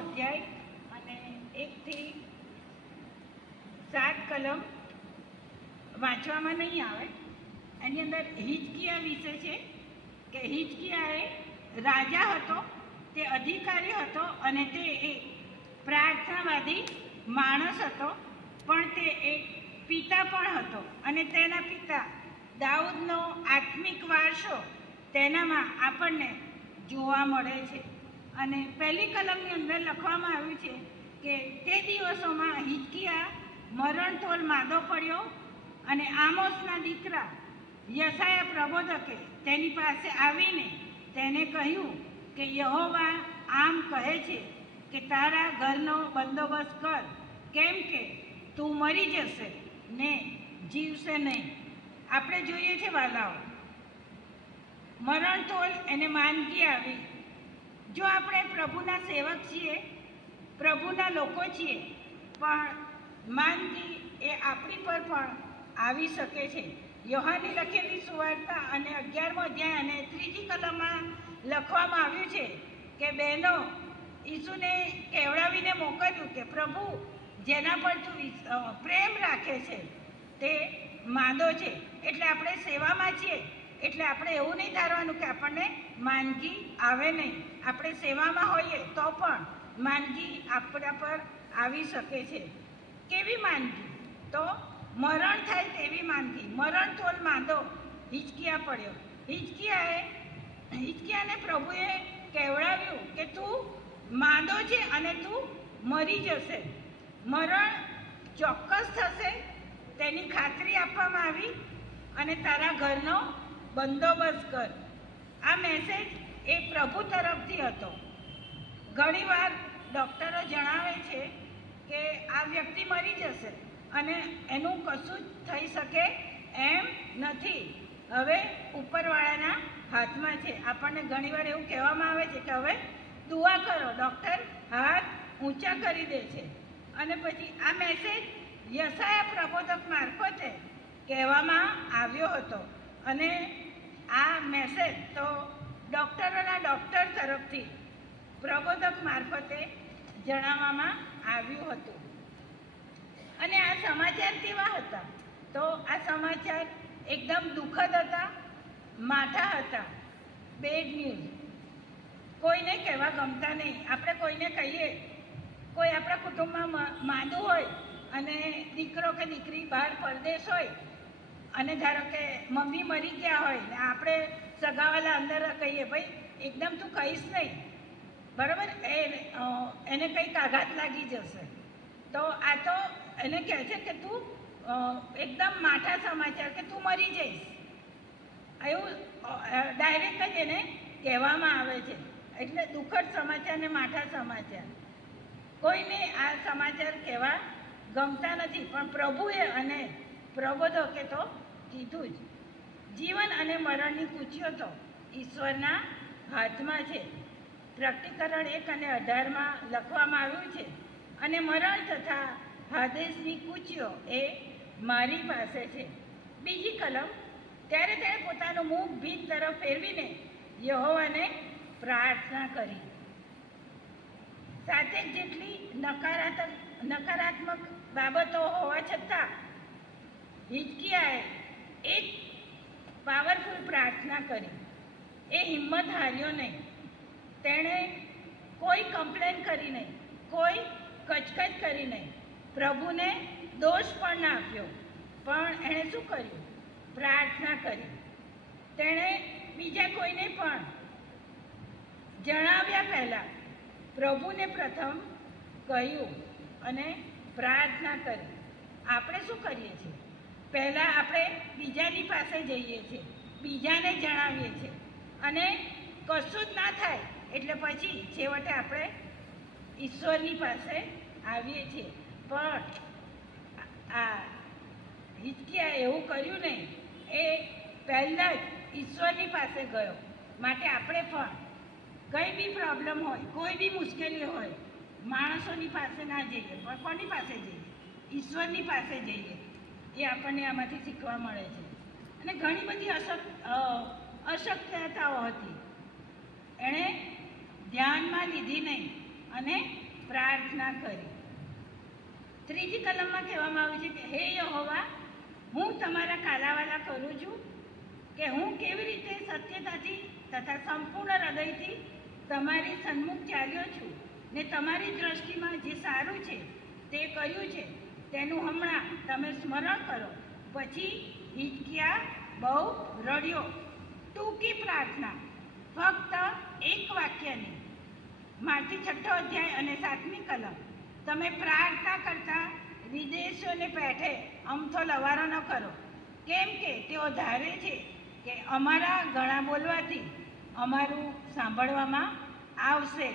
અધ્યાય અને 1 થી 7 કલમ વાંચવામાં નહીં આવે. એની અંદર હિજકિયા વિશે છે કે હિજકિયા એ રાજા હતો, તે અધિકારી હતો અને તે એક પ્રાર્થનાવાદી માણસ હતો, પણ તે એક પિતા પણ હતો. અને તેના પિતા દાઉદનો આત્મિક વારસો તેનામાં આપણને જોવા મળે છે. અને પહેલી કલમની અંદર લખવામાં આવ્યું છે કે તે દિવસોમાં હિજકિયા મરણતોલ માદો પડ્યો અને આમોસના દીકરા યશાયા પ્રબોધકે તેની પાસે આવીને તેને કહ્યું કે યહોવા આમ કહે છે કે તારા ઘરનો બંદોબસ્ત કર, કેમ કે તું મરી જશે ને જીવશે નહીં. આપણે જોઈએ છે વાલાઓ, મરણતોલ એને માંદગી આવી. જો આપણે પ્રભુના સેવક છીએ, પ્રભુના લોકો છીએ, પણ માંદગી એ આપણી પર પણ આવી શકે છે. યોહાનની લખેલી સુવાર્તા અને 11મો અધ્યાય અને 3જી કલમમાં લખવામાં આવ્યું છે કે બહેનો ઈસુને કહેવડાવીને મોકલ્યું કે પ્રભુ જેના પર તું પ્રેમ રાખે છે તે માંદો છે. એટલે આપણે સેવામાં છીએ, એટલે આપણે એવું નહીં ધારવાનું કે આપણને માંદગી આવે નહીં. આપણે સેવામાં હોઈએ તો પણ માંદગી આપણા પર આવી શકે છે. કેવી માંદગી? તો મરણ થાય તેવી માંદગી. મરણતોલ માંદો હિજકિયા પડ્યો. હિજકિયાને પ્રભુએ કહેવડાવ્યું કે તું માંદો છે અને તું મરી જશે, મરણ ચોક્કસ થશે તેની ખાતરી આપવામાં આવી અને તારા ઘરનો બંદોબસ્ત કર. આ મેસેજ એ પ્રભુ તરફથી હતો. ઘણીવાર ડૉક્ટરો જણાવે છે કે આ વ્યક્તિ મરી જશે અને એનું કશું જ થઈ શકે એમ નથી, હવે ઉપરવાળાના હાથમાં છે. આપણને ઘણીવાર એવું કહેવામાં આવે છે કે હવે દુઆ કરો, ડૉક્ટર હાથ ઊંચા કરી દે છે. અને પછી આ મેસેજ યશાયા પ્રબોધક મારફતે કહેવામાં આવ્યો હતો. અને આ મેસેજ તો ડૉક્ટરોના ડૉક્ટર તરફથી પ્રબોધક મારફતે જણાવવામાં આવ્યું હતું. અને આ સમાચાર કેવા હતા? તો આ સમાચાર એકદમ દુઃખદ હતા, માઠા હતા, બેડ ન્યૂઝ. કોઈને કહેવા ગમતા નહીં. આપણે કોઈને કહીએ, કોઈ આપણા કુટુંબમાં માંદું હોય અને દીકરો કે દીકરી બહાર પરદેશ હોય અને ધારો કે મમ્મી મરી ગયા હોય ને આપણે સગાવાલા અંદર કહીએ ભાઈ એકદમ તું કહીશ નહીં, બરાબર, એને કંઈક આઘાત લાગી જશે. તો આ તો એને કહે છે કે તું એકદમ માઠા સમાચાર કે તું મરી જઈશ, એવું ડાયરેક્ટ જ એને કહેવામાં આવે છે. એટલે દુઃખદ સમાચાર ને માઠા સમાચાર. કોઈને આ સમાચાર કહેવા ગમતા નથી, પણ પ્રભુએ અને પ્રબોધકે તો કીધું જ. જીવન અને મરણની કૂચીઓ તો ઈશ્વરના હાથમાં છે. પ્રકટીકરણ 1 અને 18માં લખવામાં આવ્યું છે, અને મરણ તથા હાદેશની કૂચીઓ એ મારી પાસે છે. બીજી કલમ, ત્યારે તેણે પોતાનું મુખ ભીત તરફ ફેરવીને યહોવાને પ્રાર્થના કરી. 7 જેટલી નકારાત્મક બાબતો હોવા છતાં હિજકિયાએ એક પાવરફુલ પ્રાર્થના કરી. એ હિંમત હાર્યો નહીં. તેણે કોઈ કમ્પ્લેન કરી નહીં, કોઈ કચકચ કરી નહીં, પ્રભુને દોષ પણ ના આપ્યો, પણ એણે શું કર્યું? પ્રાર્થના કરી. તેણે બીજા કોઈને પણ જણાવ્યા પહેલાં પ્રભુને પ્રથમ કહ્યું અને પ્રાર્થના કરી. આપણે શું કરીએ છીએ? પહેલાં આપણે બીજાની પાસે જઈએ છીએ, બીજાને જણાવીએ છીએ, અને કશું જ ના થાય એટલે પછી છેવટે આપણે ઈશ્વરની પાસે આવીએ છીએ. પણ આ હિજકિયાએ એવું કર્યું નહીં. એ પહેલાં જ ઈશ્વરની પાસે ગયો. માટે આપણે પણ કંઈ બી પ્રોબ્લેમ હોય, કોઈ બી મુશ્કેલી હોય, માણસોની પાસે ના જઈએ, પણ કોની પાસે જઈએ? ઈશ્વરની પાસે જઈએ. એ આપણને આમાંથી શીખવા મળે છે. અને ઘણી બધી અશક્યતાઓ હતી, એણે ધ્યાનમાં લીધી નહીં અને પ્રાર્થના કરી. ત્રીજી કલમમાં કહેવામાં આવ્યું છે કે હે યહોવા, હું તમારા કાલાવાલા કરું છું કે હું કેવી રીતે સત્યતાથી તથા સંપૂર્ણ હૃદયથી તમારી સન્મુખ ચાલ્યો છું ને તમારી દ્રષ્ટિમાં જે સારું છે તે કર્યું છે તેનું હમણાં તમે સ્મરણ કરો. પછી હિજકિયા બહુ રડ્યો. ટૂંકી પ્રાર્થના, ફક્ત એક વાક્યની. માથી 6 અધ્યાય અને 7મી કલમ. તમે પ્રાર્થના કરતા વિદેશીઓને પેઠે અમથો લવારો ન કરો, કેમ કે તેઓ ધારે છે કે અમારા ઘણા બોલવાથી અમારું સાંભળવામાં આવશે.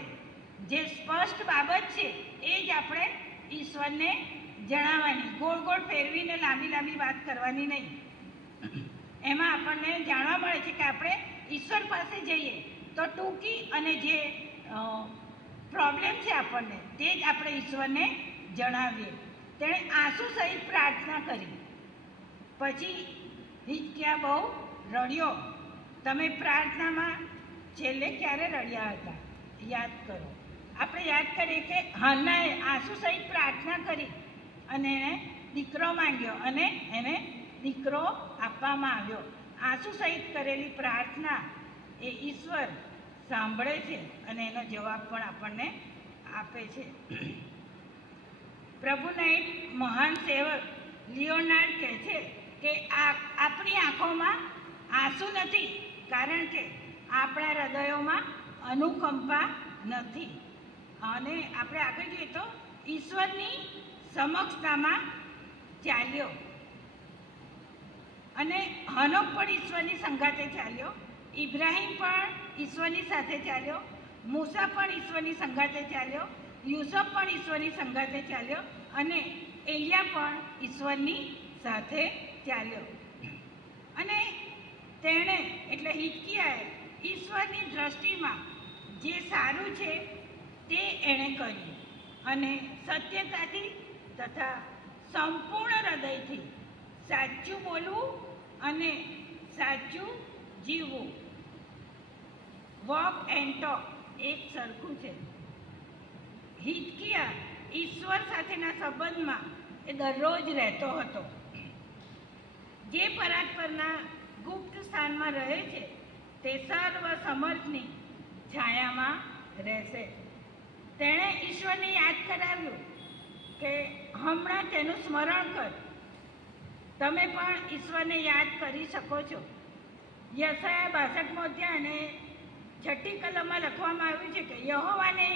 જે સ્પષ્ટ બાબત છે એ જ આપણે ઈશ્વરને જણાવવાની, ગોળ ગોળ ફેરવીને લાંબી લાંબી વાત કરવાની નહીં. એમાં આપણને જાણવા મળે છે કે આપણે ઈશ્વર પાસે જઈએ તો ટૂંકી અને જે પ્રોબ્લેમ છે આપણને તે જ આપણે ઈશ્વરને જણાવીએ. તેણે આંસુ સહિત પ્રાર્થના કરી. પછી હિજકિયા બહુ રડ્યો. તમે પ્રાર્થનામાં છેલ્લે ક્યારે રડ્યા હતા યાદ કરો. આપણે યાદ કરીએ કે હન્નાએ આંસુ સહિત પ્રાર્થના કરી અને એને દીકરો માંગ્યો અને એને દીકરો આપવામાં આવ્યો. આંસુ સહિત કરેલી પ્રાર્થના એ ઈશ્વર સાંભળે છે અને એનો જવાબ પણ આપણને આપે છે. પ્રભુના એક મહાન સેવક લિયોનાર્ડ કહે છે કે આપણી આંખોમાં આંસુ નથી, કારણ કે આપણા હૃદયોમાં અનુકંપા નથી. અને આપણે આગળ જોઈએ તો ઈશ્વરની સમક્ષતામાં ચાલ્યો અને હનોક પણ ઈશ્વરની સંગાતે ચાલ્યો. ઇબ્રાહિમ પણ ઈશ્વરની સાથે ચાલ્યો. મૂસા પણ ઈશ્વરની સંગાતે ચાલ્યો. યુસુફ પણ ઈશ્વરની સંગાતે ચાલ્યો અને એલિયા પણ ઈશ્વરની સાથે ચાલ્યો. અને તેણે એટલે હિજકિયાએ ઈશ્વરની દ્રષ્ટિમાં જે સારું છે તે એણે કર્યું અને સત્યતાથી તથા સંપૂર્ણ હૃદયથી સાચું બોલવું અને સાચું જીવવું, વોક એન્ડ ટોક એક સરખું છે. હિજકિયા ઈશ્વર સાથેના સંબંધમાં એ દરરોજ રહેતો હતો. જે પરાત પરના ગુપ્ત સ્થાનમાં રહે છે તે સર્વ સમર્થની છાયામાં રહેશે. તેણે ઈશ્વરને યાદ કરાવ્યું કે હમણાં તેનું સ્મરણ કર. તમે પણ ઈશ્વરને યાદ કરી શકો છો. યશાયા 62મો અધ્યાય અને 6ઠી કલમમાં લખવામાં આવ્યું છે કે યહોવાને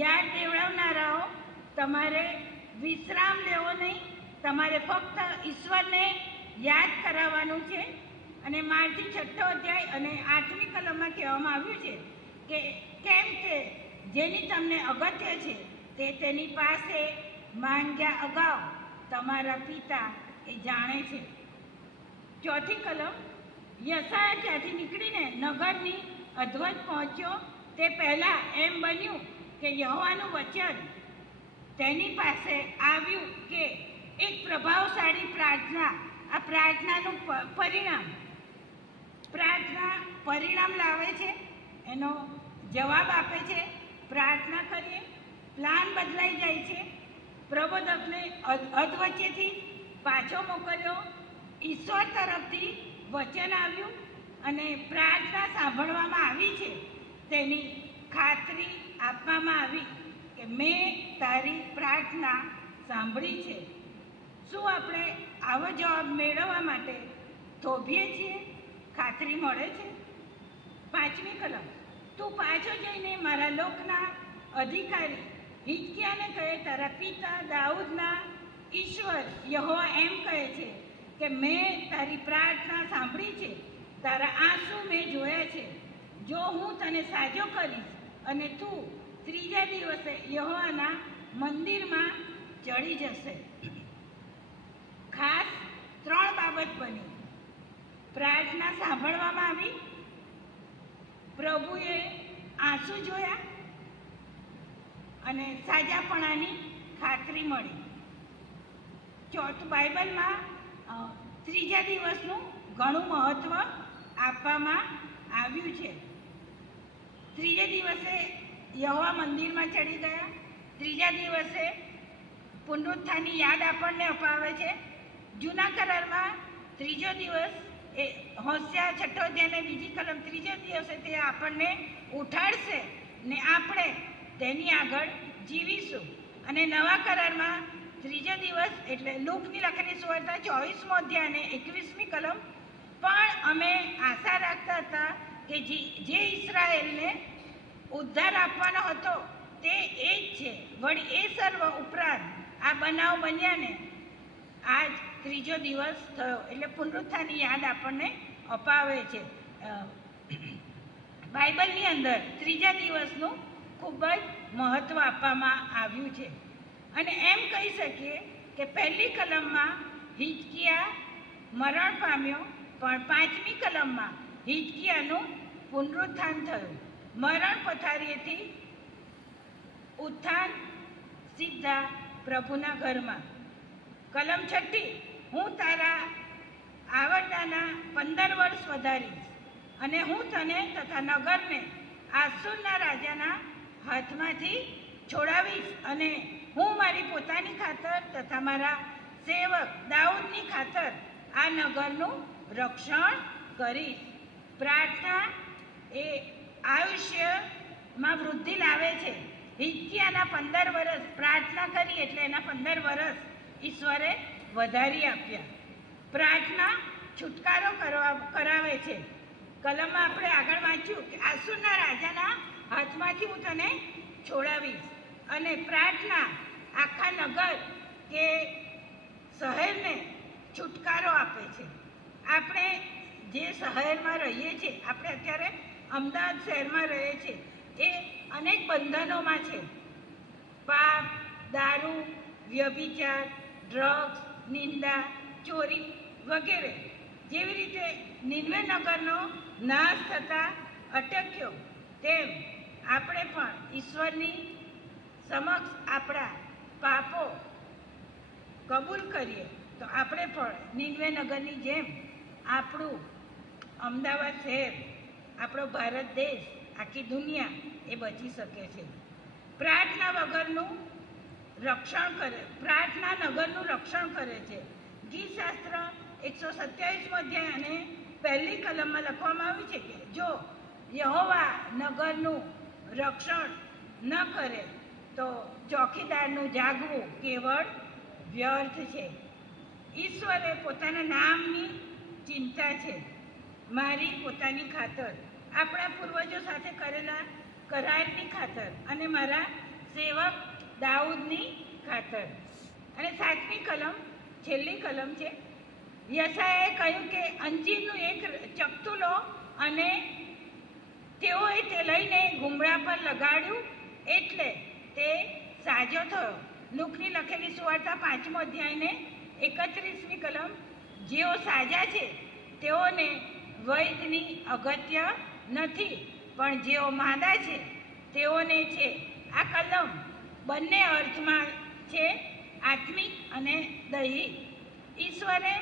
યાદ દેવડાવનારાઓ, તમારે વિશ્રામ લેવો નહીં, તમારે ફક્ત ઈશ્વરને યાદ કરાવવાનું છે. અને માર્થી 6ઠો અધ્યાય અને 8મી કલમમાં કહેવામાં આવ્યું છે કે કેમ કે જેની તમને અગત્ય છે તે તેની પાસે માંગ્યા અગાઉ તમારા પિતા એ જાણે છે. 4ઠી કલમ. યશાયા ત્યાંથી નીકળીને નગરની અધવત પહોંચ્યો તે પહેલાં એમ બન્યું કે યહોવાનું વચન તેની પાસે આવ્યું કે એક પ્રભાવશાળી પ્રાર્થના, આ પ્રાર્થનાનું પરિણામ લાવે છે, એનો જવાબ આપે છે. પ્રાર્થના કરીએ, પ્લાન બદલાઈ જાય છે. પ્રબોધકને અધવચ્ચેથી પાછો મોકલ્યો, ઈશ્વર તરફથી વચન આવ્યું અને પ્રાર્થના સાંભળવામાં આવી છે તેની ખાતરી આપવામાં આવી કે મેં તારી પ્રાર્થના સાંભળી છે. શું આપણે આવો જવાબ મેળવવા માટે થોભીએ છીએ? ખાતરી મળે છે? 5મી કલમ. તું પાછો જઈને મારા લોકના અધિકારી હિજકિયાને કહે, તારા પિતા દાઉદના ઈશ્વર યહોવા એમ કહે છે કે મેં તારી પ્રાર્થના સાંભળી છે, તારા આંસુ મેં જોયા છે. જો હું તને સાજો કરીશ અને તું 3જા દિવસે યહોવાના મંદિરમાં ચડી જશે. ખાસ 3 બાબત બની. પ્રાર્થના સાંભળવામાં આવી, પ્રભુએ આંસુ જોયા અને સાજાપણાની ખાતરી મળી. બાઇબલમાં 3જા દિવસનું ઘણું મહત્ત્વ આપવામાં આવ્યું છે. 3જે દિવસે યહોવા મંદિરમાં ચડી ગયા ત્રીજા દિવસે પુનરુત્થાનની યાદ આપણને અપાવે છે. જૂના કરારમાં ત્રીજો દિવસ એ હોંશિયાર છઠ્ઠો અધ્યાયને બીજી કલમ ત્રીજા દિવસે તે આપણને ઉઠાડશે ને આપણે તેની આગળ જીવીશું. અને નવા કરારમાં ત્રીજો દિવસ એટલે લૂકની લખેલી સુવાર્તા 24મો અધ્યાય અને 21મી કલમ પણ અમે આશા રાખતા હતા કે જે ઇસરાયેલને ઉદ્ધાર આપવાનો હતો તે એ જ છે. વળી એ સર્વ ઉપરાંત આ બનાવ બન્યાને આજ ત્રીજો દિવસ થયો એટલે પુનરુત્થાનની યાદ આપણને અપાવે છે. બાઇબલની અંદર ત્રીજા દિવસનું ખૂબ જ મહત્ત્વ આપવામાં આવ્યું છે. અને એમ કહી શકીએ કે પહેલી કલમમાં હિજકિયા મરણ પામ્યો, પણ 5મી કલમમાં હિજકિયાનું પુનરુત્થાન થયું. મરણ પથારીએથી ઉત્થાન સીધા પ્રભુના ઘરમાં. કલમ 6, હું તારા આવરદાના 15 વર્ષ વધારીશ અને હું તને તથા નગરને આસુરના રાજાના હાથમાંથી છોડાવીશ અને હું મારી પોતાની ખાતર તથા મારા સેવક દાઉદની ખાતર આ નગરનું રક્ષણ કરીશ. પ્રાર્થના એ આયુષ્યમાં વૃદ્ધિ લાવે છે. હિજકિયાના 15 વર્ષ પ્રાર્થના કરી એટલે એના 15 વર્ષ ઈશ્વરે વધારી આપ્યા. પ્રાર્થના છુટકારો કરાવે છે. કલમમાં આપણે આગળ વાંચ્યું કે આસુરના રાજાના હાથમાંથી હું તને છોડાવીશ. અને પ્રાર્થના આખા નગર કે શહેરને છુટકારો આપે છે. આપણે જે શહેરમાં રહીએ છીએ, આપણે અત્યારે અમદાવાદ શહેરમાં રહીએ છીએ, એ અનેક બંધનોમાં છે. પાપ, દારૂ, વ્યભિચાર, ડ્રગ્સ, નિંદા, ચોરી વગેરે. જેવી રીતે નિનવે નગરનો નાશ થતાં અટક્યો તેમ આપણે પણ ઈશ્વરની સમક્ષ આપણા પાપો કબૂલ કરીએ તો આપણે પણ નિનવે નગરની જેમ આપણું અમદાવાદ શહેર, આપણો ભારત દેશ, આખી દુનિયા એ બચી શકે છે. પ્રાર્થના વગરનું રક્ષણ કરે, પ્રાર્થના નગરનું રક્ષણ કરે છે. ગીતશાસ્ત્ર 127મો અધ્યાય અને પહેલી કલમમાં લખવામાં આવ્યું છે કે જો યહોવા નગરનું રક્ષણ ન કરે તો ચોકીદારનું જાગવું કેવળ વ્યર્થ છે. ઈશ્વરે પોતાના નામની ચિંતા છે. મારી પોતાની ખાતર, આપણા પૂર્વજો સાથે કરેલા કરારની ખાતર અને મારા સેવક દાઉદની ખાતર. અને 7મી કલમ છેલ્લી કલમ છે. યશાયાએ કહ્યું કે અંજીરનું એક ચકતું લો અને તેઓએ તે લઈને ઘૂમડા પર લગાડ્યું એટલે તે સાજો થયો. લૂકની લખેલી સુવાર્તા 5મો અધ્યાયને 31મી કલમ. જેઓ સાજા છે તેઓને વૈદ્યની અગત્ય નથી, પણ જેઓ માંદા છે તેઓને છે. આ કલમ બંને અર્થમાં છે, આત્મિક અને દૈહિક. ઈશ્વરે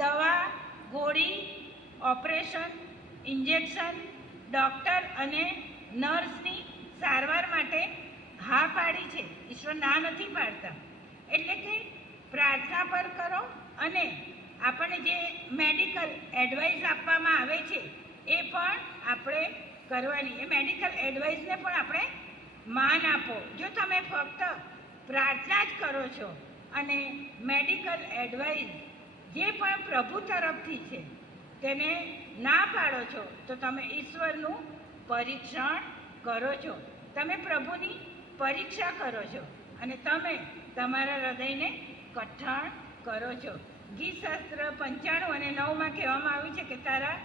દવા, ગોળી, ઓપરેશન, ઇન્જેક્શન, ડૉક્ટર અને નર્સની સારવાર માટે હા પાડી છે. ઈશ્વર ના નથી પાડતા. એટલે કે પ્રાર્થના પર કરો અને આપણને જે મેડિકલ એડવાઇસ આપવામાં આવે છે એ પણ આપણે કરવાની. એ મેડિકલ એડવાઇસને પણ આપણે માન આપો. જો તમે ફક્ત પ્રાર્થના જ કરો છો અને મેડિકલ એડવાઇસ જે પણ પ્રભુ તરફથી છે તેને ના પાડો છો તો તમે ઈશ્વરનું પરીક્ષણ કરો છો, તમે પ્રભુની પરીક્ષા કરો છો અને તમે તમારા હૃદયને કઠણ કરો છો. ગીતશાસ્ત્ર 95 અને 9માં કહેવામાં આવ્યું છે કે તારા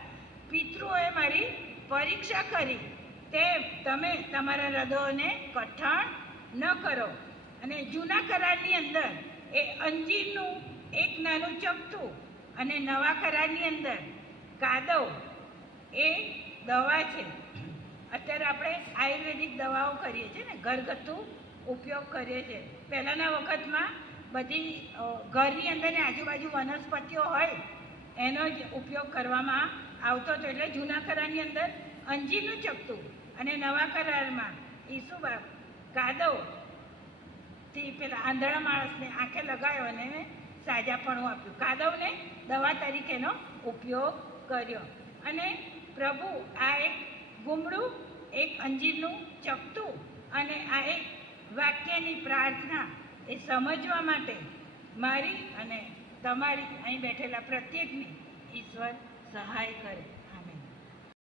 પિતૃઓએ મારી પરીક્ષા કરી તેમ તમે તમારા હૃદયોને કઠણ ન કરો. અને જૂના કરારની અંદર એ અંજીરનું એક નાનું ચપટું અને નવા કરારની અંદર કાદવ એ દવા છે. અત્યારે આપણે આયુર્વેદિક દવાઓ કરીએ છીએ ને, ઘરગથ્થુ ઉપયોગ કરીએ છીએ. પહેલાંના વખતમાં બધી ઘરની અંદર ને આજુબાજુ વનસ્પતિઓ હોય એનો જ ઉપયોગ કરવામાં આવતો હતો. એટલે જૂના કરારની અંદર અંજીરનું ચપટું અને નવા કરારમાં ઈસુબાપ કાદવ થી પેલા આંધળા માણસને આંખે લગાવ્યો અને એને સાજાપણું આપ્યું. કાદવને દવા તરીકેનો ઉપયોગ કર્યો. અને પ્રભુ આ એક ગુમડું, એક અંજીરનું ચપટું અને આ એક વાક્યની પ્રાર્થના એ સમજવા માટે મારી અને તમારી અહીં બેઠેલા પ્રત્યેકની ઈશ્વર સહાય કરે.